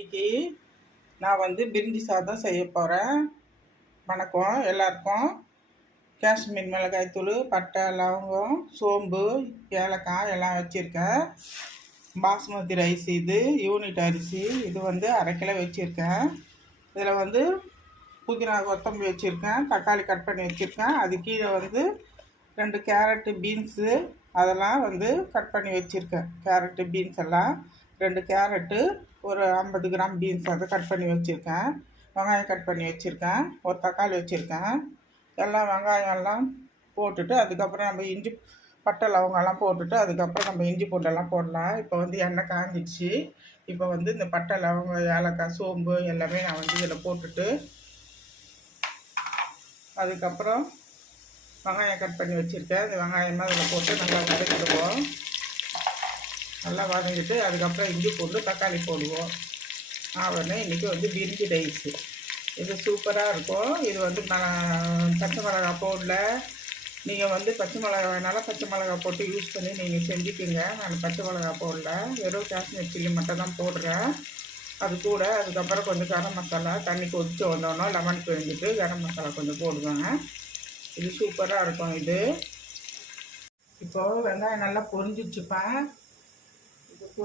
இன்னைக்கு நான் வந்து பிரிஞ்சி சாதம் செய்ய போகிறேன் வணக்கம் எல்லாருக்கும். காஷ்மீர் மிளகாய் தூள் பட்டை லவங்கம் சோம்பு ஏலக்காய் எல்லாம் வச்சுருக்கேன். பாஸ்மதி ரைஸ் இது யூனிட் அரிசி இது வந்து அரை கிலோ வச்சுருக்கேன். இதில் வந்து புதினா கொத்தமல்லி வச்சுருக்கேன். தக்காளி கட் பண்ணி வச்சுருக்கேன். அது கீழே வந்து ரெண்டு கேரட்டு பீன்ஸு அதெல்லாம் வந்து கட் பண்ணி வச்சுருக்கேன். கேரட்டு பீன்ஸ் எல்லாம். ரெண்டு கேரட்டு ஒரு ஐம்பது கிராம் பீன்ஸ் அதை கட் பண்ணி வச்சுருக்கேன். வெங்காயம் கட் பண்ணி வச்சுருக்கேன். ஒரு தக்காளி வச்சுருக்கேன். எல்லாம் வெங்காயம் எல்லாம் போட்டுட்டு அதுக்கப்புறம் நம்ம இஞ்சி பட்டை லவங்கெல்லாம் போட்டுட்டு அதுக்கப்புறம் நம்ம இஞ்சி பூண்டெல்லாம் போடலாம். இப்போ வந்து எண்ணெய் காஞ்சிடுச்சு. இப்போ வந்து இந்த பட்டை லவங்க ஏலக்காய் சோம்பு எல்லாமே நான் வந்து இதில் போட்டுட்டு அதுக்கப்புறம் வெங்காயம் கட் பண்ணி வச்சுருக்கேன். இந்த வெங்காயமாக அதில் போட்டு நல்லா வதக்கிடுவோம் நல்லா வதங்கிட்டு அதுக்கப்புறம் இஞ்சி பூண்டு தக்காளி போடுவோம். ஆவணே இன்றைக்கி வந்து பிரிஞ்சி ரைஸு. இது சூப்பராக இருக்கும். இது வந்து நான் பச்சை மிளகா போடல நீங்கள் வந்து பச்சை மிளகா வேணாலும் பச்சை மிளகா போட்டு யூஸ் பண்ணி நீங்கள் செஞ்சுக்கிங்க. நான் பச்சை மிளகா போடல வெறும் காஷ்மீர் சில்லி மட்டும் தான் போடுறேன். அது கூட அதுக்கப்புறம் கொஞ்சம் கரம் மசாலா தண்ணி கொதிச்சு வந்தோடனே லெமன் பிழிஞ்சிட்டு கரம் மசாலா கொஞ்சம் போடுவேங்க. இது சூப்பராக இருக்கும் இது. இப்போது வெங்காயம் நல்லா பொரிஞ்சிச்சுப்பேன் இப்போ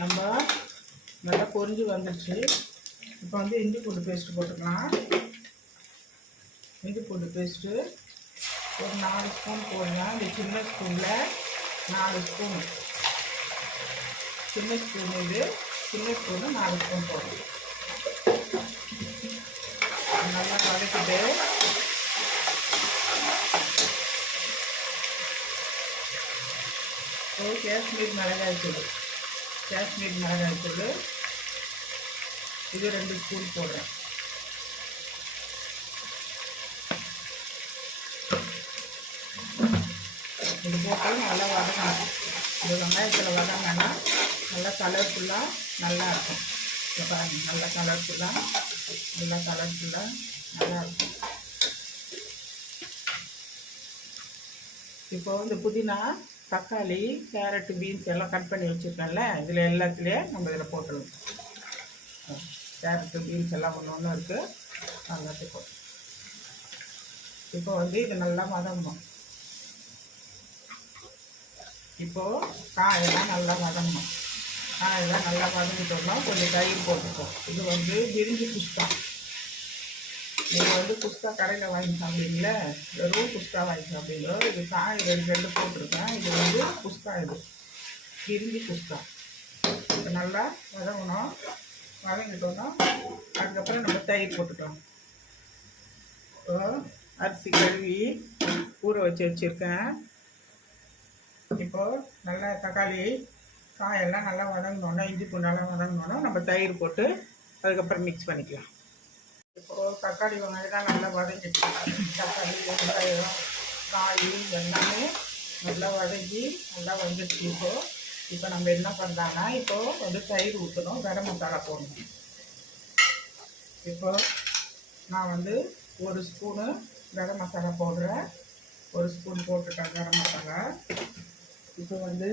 நம்ம நல்லா பொரிஞ்சு வந்துடுச்சு இப்போ வந்து இஞ்சி பூண்டு பேஸ்ட்டு போட்டுக்கலாம். இஞ்சி பூண்டு பேஸ்ட்டு ஒரு நாலு ஸ்பூன் போடலாம் இந்த சின்ன ஸ்பூனில் நாலு ஸ்பூன். சின்ன ஸ்பூன் இது. சின்ன ஸ்பூனில் நாலு ஸ்பூன் போடணும் நல்லா வதக்கிட்டு ஒரு காஷ்மீர் மிளகாய் தூள் காஷ்மீர் மிளகாய் தூள் இது ரெண்டு ஸ்பூன் போடுறேன். இது போட்டு நல்லா வதங்கணும். இது வெங்காயத்தில் வதங்கன்னா நல்லா கலர்ஃபுல்லாக நல்லா இருக்கும். இப்போ பாருங்கள் நல்லா கலர்ஃபுல்லாக நல்லா கலர்ஃபுல்லாக நல்லா இருக்கும். இப்போ வந்து புதினா தக்காளி கேரட்டு பீன்ஸ் எல்லாம் கட் பண்ணி வச்சுருக்கேன்ல இதில் எல்லாத்துலேயும் நம்ம இதில் போட்டுருவோம் கேரட்டு பீன்ஸ் எல்லாம் ஒன்று ஒன்று இருக்குது எல்லாத்தையும் போட்டு. இப்போ வந்து இது நல்லா வதங்கணும். இப்போது காயெல்லாம் நல்லா வதங்கணும். காயெல்லாம் நல்லா வதங்கிட்டோம்னா கொஞ்சம் தயிர் போட்டுக்கோம் இது வந்து விரிஞ்சு குஷ்தான் நீங்கள் வந்து குஸ்கா கடையில் வாங்கி சாப்பிடுவீங்களே? வெறும் குஸ்கா வாங்கி சாப்பிடுவீங்களோ? இது காய் ரெண்டு ரெண்டு போட்டிருக்கேன். இது வந்து குஸ்கா இது. கிருமி குஸ்கா. இப்போ நல்லா வதங்கணும். வதங்கிட்டோம்னா அதுக்கப்புறம் நம்ம தயிர் போட்டுக்கலாம். அரிசி கழுவி ஊற வச்சு வச்சுருக்கேன். இப்போது நல்லா தக்காளி காயெல்லாம் நல்லா வதங்கினோன்னா இஞ்சி பூண்டெல்லாம் வதங்கினோன்னா நம்ம தயிர் போட்டு அதுக்கப்புறம் மிக்ஸ் பண்ணிக்கலாம். தக்காளி வெங்காயம் நல்லா வதங்கிட்டு தக்காளி வெங்காயம் காய் எல்லாமே நல்லா வதங்கி நல்லா வந்துடுச்சு இப்போது இப்போ நம்ம என்ன பண்ணலான்னா இப்போது வந்து தயிர் ஊற்றணும் கரம் மசாலா போடணும். இப்போ நான் வந்து ஒரு ஸ்பூனு கரம் மசாலா போடுறேன். ஒரு ஸ்பூன் போட்டுட்டேன் கரம் மசாலா. இப்போ வந்து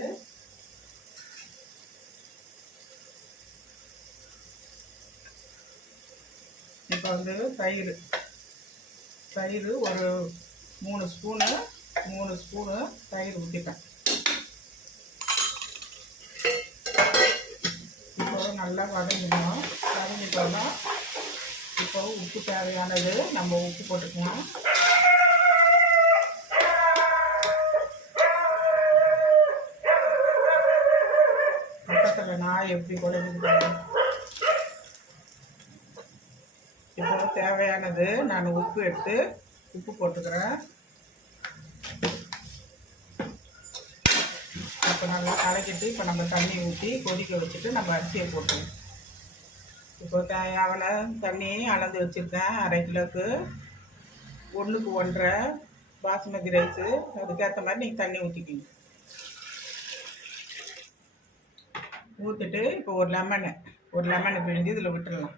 இப்போ வந்து தயிர். தயிர் ஒரு மூணு ஸ்பூனு மூணு ஸ்பூனு தயிர் ஊற்றிப்பேன் இப்போ நல்லா வதங்கிடணும். வதங்கிட்டோம்னா இப்போ உப்பு தேவையானது நம்ம உப்பு போட்டுக்கணும் பக்கத்தில் நான் எப்படி குழம்பு இப்போ தேவையானது நான் உப்பு எடுத்து உப்பு போட்டுக்கிறேன். இப்போ நல்லா கலக்கிட்டு இப்போ நம்ம தண்ணி ஊற்றி கொதிக்க வச்சுட்டு நம்ம அரிசியை போட்டுருவோம் இப்போ தேவையான தண்ணி அளந்து வச்சுருக்கேன் அரை கிலோக்கு. ஒன்றுக்கு ஒன்றரை பாசுமதி ரைஸு. அதுக்கேற்ற மாதிரி நீங்கள் தண்ணி ஊற்றிக்கிங்க ஊற்றிட்டு இப்போ ஒரு லெமனு ஒரு லெமனை பிழிஞ்சு இதில் விட்டுடலாம்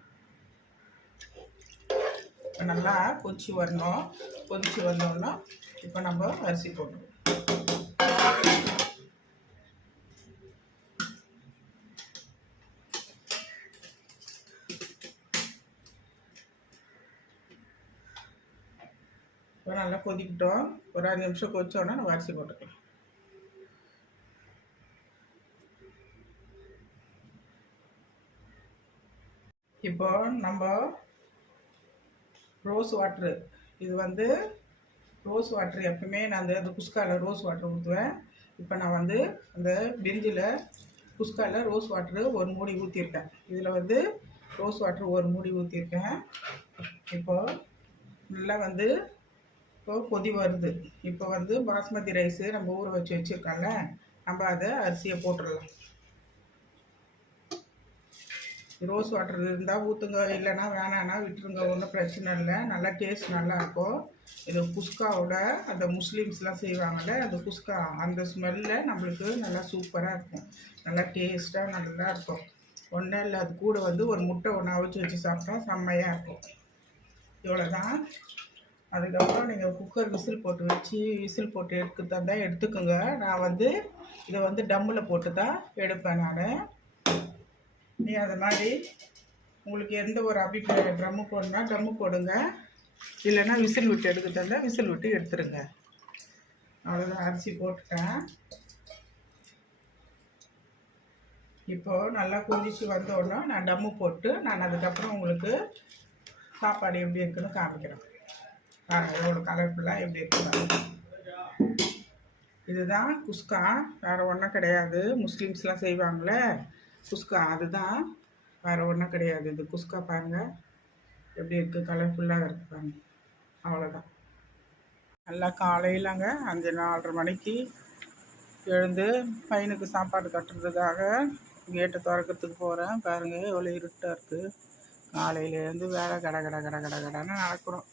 நல்லா கொச்சி வரணும். கொதிச்சு வந்தோன்னா இப்போ நம்ம அரிசி போடணும். இப்போ நல்லா கொதிக்கிட்டோம். ஒரு அஞ்சு நிமிஷம் கொதிச்சோன்னா நம்ம அரிசி போட்டுக்கலாம். இப்போ நம்ம ரோஸ் வாட்ரு. இது வந்து ரோஸ் வாட்ரு. எப்பவுமே நான் அந்த அந்த குஸ்காவில் ரோஸ் வாட்ரு ஊற்றுவேன் இப்போ நான் வந்து அந்த பிரிஞ்சில் குஸ்காவில் ரோஸ் வாட்ரு ஒரு மூடி ஊற்றிருக்கேன் இதில் வந்து ரோஸ் வாட்ரு ஒரு மூடி ஊற்றிருக்கேன் இப்போது நல்லா வந்து இப்போ கொதி வருது. இப்போ வந்து பாஸ்மதி ரைஸு நம்ம ஊற வச்சு வச்சுருக்கோம்ல நம்ம அதை அரிசியை போட்டுடலாம். ரோஸ் வாட்டர் இருந்தால் ஊற்றுங்க இல்லைன்னா வேணான்னா விட்டுருங்க ஒன்றும் பிரச்சனை இல்லை. நல்லா டேஸ்ட் நல்லாயிருக்கும் இது குஸ்காவோட அந்த முஸ்லீம்ஸ்லாம் செய்வாங்கள்ல அந்த குஸ்கா அந்த ஸ்மெல்லில் நம்மளுக்கு நல்லா சூப்பராக இருக்கும். நல்லா டேஸ்ட்டாக நல்லா இருக்கும். ஒன்றும் இல்லை அது கூட வந்து ஒரு முட்டை ஒன்று அவிச்சு வச்சு சாப்பிட்டா செம்மையாக இருக்கும். இவ்வளோ தான் அதுக்கப்புறம் நீங்கள் குக்கர் விசில் போட்டு வச்சு விசில் போட்டு எடுக்கிறதா இருந்தால் எடுத்துக்கோங்க. நான் வந்து இதை வந்து டம்மில் போட்டு தான் எடுப்பேன் நான். நீ அது மாதிரி உங்களுக்கு எந்த ஒரு அபிப்பிராயம் ட்ரம்மு போடணும்னா ட்ரம்மு போடுங்க. இல்லைன்னா விசில் விட்டு எடுக்கிறதா விசில் விட்டு எடுத்துருங்க. அவ்வளோதான் அரிசி போட்டுட்டேன். இப்போது நல்லா கொதிச்சு வந்தோடனே நான் டம்மு போட்டு நான் அதுக்கப்புறம் உங்களுக்கு சாப்பாடு எப்படி இருக்குன்னு காமிக்கிறேன். பாருங்கள் எவ்வளோ கலர்ஃபுல்லாக எப்படி இருக்குது இதுதான் குஸ்கா. வேறு ஒன்றும் கிடையாது. முஸ்லீம்ஸ்லாம் செய்வாங்களே. குஸ்கா அதுதான். வேறு ஒன்றும் கிடையாது. இது குஸ்கா பாருங்கள் எப்படி இருக்குது கலர்ஃபுல்லாக இருக்குது பாருங்கள் அவ்வளோதான் நல்லா காலையிலங்க அஞ்சு நாலரை மணிக்கு எழுந்து பையனுக்கு சாப்பாடு கட்டுறதுக்காக கேட்டை திறக்கிறதுக்கு போகிறேன் பாருங்கள் எவ்வளோ இருட்டாக இருக்குது காலையிலேருந்து வேலை கடை கடை கடை கடை கடைன்னு நடக்கிறோம்.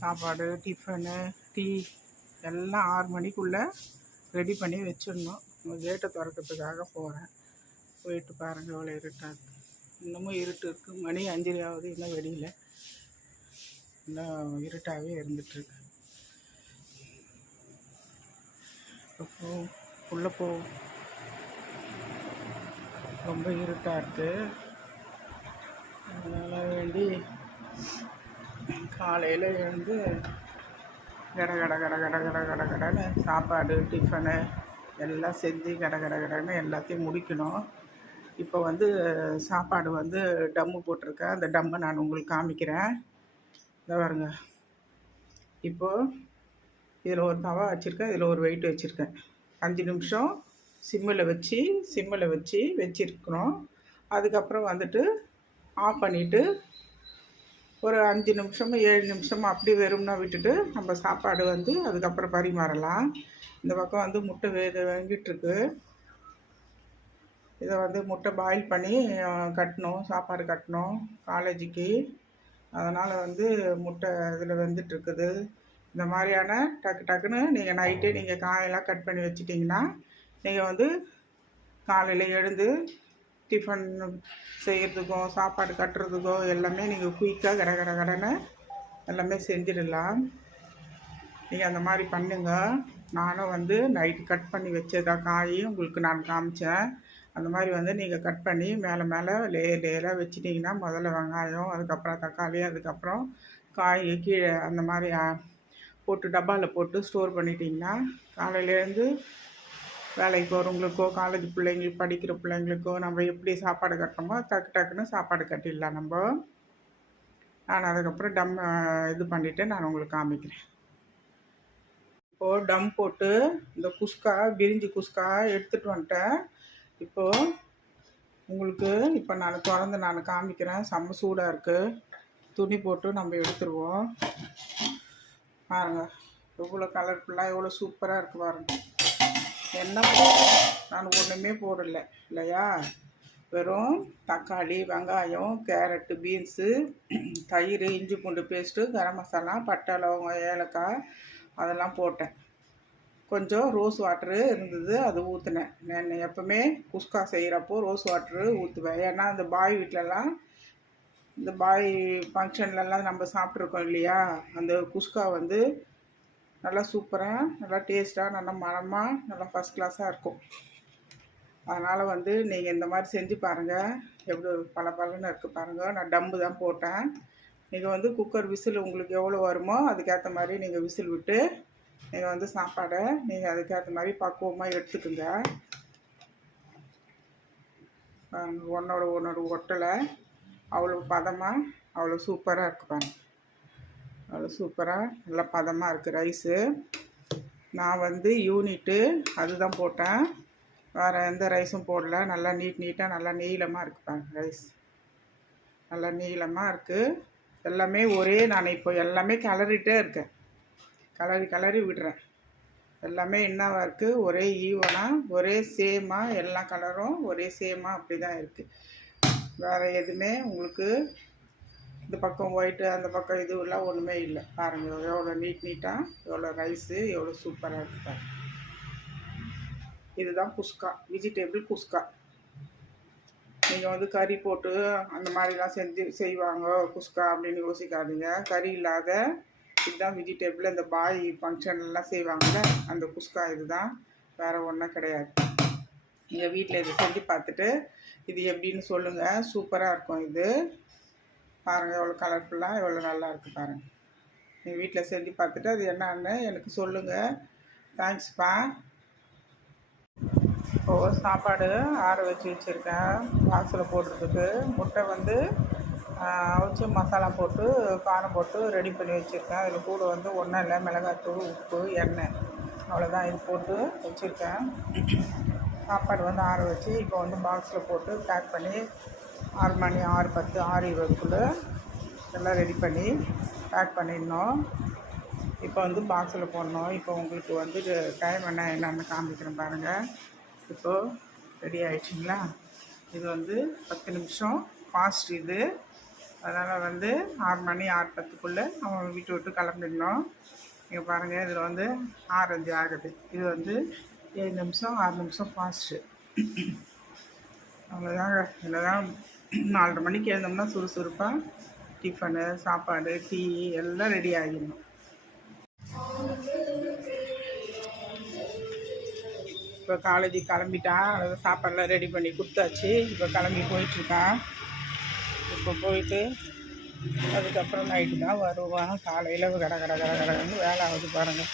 சாப்பாடு டிஃபனு டீ எல்லாம் ஆறு மணிக்குள்ளே ரெடி பண்ணி வச்சிடணும். கேட்டை திறக்கிறதுக்காக போகிறேன் போயிட்டு பாருங்கள் எவ்வளோ இருட்டாக இருக்குது இன்னமும் இருட்டு இருக்குது மணி அஞ்சரை ஆகுது இன்னும் வெளியில் இன்னும் இருட்டாகவே இருந்துகிட்ருக்கு போ உள்ளே போ. ரொம்ப இருட்டாக இருக்குது அதனால் வேண்டி காலையில் எழுந்து கட கட கட கட கட கட கடன்னு சாப்பாடு டிஃபனு எல்லாம் செஞ்சு கட கட கடன்னு எல்லாத்தையும் முடிக்கணும். இப்போ வந்து சாப்பாடு வந்து டம்மு போட்டிருக்கேன். அந்த டம்மை நான் உங்களுக்கு காமிக்கிறேன். இதை பாருங்க. இப்போது இதில் ஒரு தவா வச்சுருக்கேன். இதில் ஒரு வெயிட் வச்சுருக்கேன். அஞ்சு நிமிஷம் சிம்மில் வச்சு சிம்மில் வச்சு வச்சுருக்குறோம். அதுக்கப்புறம் வந்துட்டு ஆஃப் பண்ணிவிட்டு ஒரு அஞ்சு நிமிஷம் ஏழு நிமிஷம் அப்படி வெறும்னா விட்டுட்டு நம்ம சாப்பாடு வந்து அதுக்கப்புறம் பரிமாறலாம். இந்த பக்கம் வந்து முட்டை வே வாங்கிட்டுருக்கு இதை வந்து முட்டை பாயில் பண்ணி கட்டணும் சாப்பாடு கட்டணும் காலேஜுக்கு அதனால் வந்து முட்டை இதில் வெந்துட்டுருக்குது. இந்த மாதிரியான டக்கு டக்குன்னு நீங்கள் நைட்டே நீங்கள் காயெல்லாம் கட் பண்ணி வச்சிட்டிங்கன்னா நீங்கள் வந்து காலையில் எழுந்து டிஃபன் செய்கிறதுக்கோ சாப்பாடு கட்டுறதுக்கோ எல்லாமே நீங்கள் குயிக்காக கட கட கடனை எல்லாமே செஞ்சிடலாம். நீங்கள் அந்த மாதிரி பண்ணுங்கள் நானும் வந்து நைட்டு கட் பண்ணி வச்சதா காய் உங்களுக்கு நான் காமிச்சேன். அந்த மாதிரி வந்து நீங்கள் கட் பண்ணி மேலே மேலே லேயர் லேயராக வச்சிட்டிங்கன்னா முதல்ல வெங்காயம் அதுக்கப்புறம் தக்காளி அதுக்கப்புறம் காய் கீழே அந்த மாதிரி போட்டு டப்பாவில் போட்டு ஸ்டோர் பண்ணிட்டிங்கன்னா காலையிலேருந்து வேலைக்கு போகிறவங்களுக்கோ காலேஜ் பிள்ளைங்களுக்கு படிக்கிற பிள்ளைங்களுக்கோ நம்ம எப்படி சாப்பாடு கட்டுறோமோ டக்கு டக்குன்னு சாப்பாடு கட்டிடலாம் நம்ம. நான் அதுக்கப்புறம் டம் இது பண்ணிவிட்டு நான் உங்களுக்கு காமிக்கிறேன். இப்போது டம் போட்டு இந்த குஸ்கா பிரிஞ்சு குஸ்கா எடுத்துகிட்டு வந்துட்டேன். இப்போது உங்களுக்கு இப்போ நான் திறந்து நான் காமிக்கிறேன். செம்ம சூடாக இருக்குது துணி போட்டு நம்ம எடுத்துருவோம். பாருங்கள் எவ்வளோ கலர்ஃபுல்லாக எவ்வளோ சூப்பராக இருக்குது பாருங்கள் என்ன நான் ஒன்றுமே போடலை இல்லையா? வெறும் தக்காளி வெங்காயம் கேரட்டு பீன்ஸு தயிர் இஞ்சி பூண்டு பேஸ்ட்டு கரம் மசாலா பட்டை லவங்கம் ஏலக்காய் அதெல்லாம் போட்டேன். கொஞ்சம் ரோஸ் வாட்ரு இருந்தது அது ஊற்றினேன் நான் எப்போவுமே குஸ்கா செய்கிறப்போ ரோஸ் வாட்ரு ஊற்றுவேன் ஏன்னா அந்த பாய் வீட்டிலலாம் இந்த பாய் ஃபங்க்ஷன்லலாம் நம்ம சாப்பிட்ருக்கோம் இல்லையா? அந்த குஸ்கா வந்து நல்லா சூப்பராக நல்லா டேஸ்ட்டாக நல்லா மனமாக நல்லா ஃபஸ்ட் கிளாஸாக இருக்கும். அதனால் வந்து நீங்கள் இந்த மாதிரி செஞ்சு பாருங்கள் எப்படி பல பலன்னு இருக்குது பாருங்கள் நான் டம்பு தான் போட்டேன். நீங்கள் வந்து குக்கர் விசில் உங்களுக்கு எவ்வளோ வருமோ அதுக்கேற்ற மாதிரி நீங்கள் விசில் விட்டு நீங்கள் வந்து சாப்பாடை நீங்கள் அதுக்கேற்ற மாதிரி பக்குவமாக எடுத்துக்குங்க. ஒன்றோட ஒன்றோட ஒட்டலை. அவ்வளோ பதமாக அவ்வளோ சூப்பராக இருக்கு பாருங்க. அவ்வளோ சூப்பராக நல்லா பதமாக இருக்குது ரைஸு. நான் வந்து யூனிட்டு அதுதான் போட்டேன். வேறு எந்த ரைஸும் போடல. நல்லா நீட் நீட்டாக நல்லா நீளமாக இருக்கு பாருங்க ரைஸ். நல்லா நீளமாக இருக்குது எல்லாமே ஒரே நான் இப்போ எல்லாமே கிளறிட்டே இருக்கேன். கலரி கலரி விடுறேன். எல்லாமே என்னவா இருக்குது ஒரே ஈவனாக ஒரே சேமாக எல்லா கலரும் ஒரே சேமாக அப்படி தான் இருக்குது வேறு எதுவுமே உங்களுக்கு இந்த பக்கம் ஒயிட்டு அந்த பக்கம் இதுவெல்லாம் ஒன்றுமே இல்லை. பாருங்கள் எவ்வளோ நீட் நீட்டாக எவ்வளோ ரைஸு எவ்வளோ சூப்பராக இருக்குது பாருங்கள் இதுதான் குஸ்கா வெஜிடேபிள் குஸ்கா நீங்கள் வந்து கறி போட்டு அந்த மாதிரிலாம் செஞ்சு செய்வாங்க. குஸ்கா அப்படின்னு யோசிக்காதீங்க. கறி இல்லாத இதுதான் வெஜிடேபிள் இந்த பாய் ஃபங்க்ஷன்லாம் செய்வாங்கள்ல அந்த குஸ்கா இதுதான். வேறு ஒன்றும் கிடையாது. நீங்கள் வீட்டில் இது செஞ்சு பார்த்துட்டு இது எப்படின்னு சொல்லுங்கள் சூப்பராக இருக்கும் இது. பாருங்கள் எவ்வளோ கலர்ஃபுல்லாக எவ்வளோ நல்லா இருக்குது பாருங்கள் நீங்கள் வீட்டில் செஞ்சு பார்த்துட்டு அது என்னான்னு எனக்கு சொல்லுங்கள் தேங்க்ஸ்ப்பா இப்போ சாப்பாடு ஆற வச்சு வச்சுருக்கேன். பாக்ஸில் போடுறதுக்கு. முட்டை வந்து அவிச்சு மசாலா போட்டு காரம் போட்டு ரெடி பண்ணி வச்சுருக்கேன். அதில் கூட வந்து ஒன்றும் இல்லை மிளகாத்தூள் உப்பு எண்ணெய். அவ்வளோதான் இது போட்டு வச்சுருக்கேன். சாப்பாடு வந்து ஆற வச்சு இப்போ வந்து பாக்ஸில் போட்டு பேக் பண்ணி ஆறு மணி ஆறு பத்து ஆறு இருபதுக்குள்ளே எல்லாம் ரெடி பண்ணி பேக் பண்ணிடணும். இப்போ வந்து பாக்ஸில் போடணும். இப்போ உங்களுக்கு வந்து டைம் என்ன என்னென்னு காமிக்கிறேன் பாருங்கள் இப்போது ரெடி ஆயிடுச்சுங்களா? இது வந்து பத்து நிமிஷம் ஃபாஸ்ட் இது. அதனால் வந்து ஆறு மணி ஆறு பத்துக்குள்ளே நம்ம வீட்டு விட்டு கிளம்பிடணும். இங்கே பாருங்கள் இதில் வந்து ஆரஞ்சு ஆகுது. இது வந்து ஏழு நிமிஷம் ஆறு நிமிஷம் ஃபாஸ்ட்டு அவ்வளோதாங்க என்னதான் நாலரை மணிக்கு எழுந்தோம்னா சுறுசுறுப்பாக டிஃபனு சாப்பாடு டீ எல்லாம் ரெடி ஆகிடணும். இப்போ காலேஜுக்கு கிளம்பிட்டா அதாவது சாப்பாடெல்லாம் ரெடி பண்ணி கொடுத்தாச்சு. இப்போ கிளம்பி போயிட்டுருக்கான் இப்போ போயிட்டு அதுக்கப்புறம் நைட்டு தான் வருவான் காலையில் கட கட கட கடன்னு வேலை ஆகுது பாருங்கள்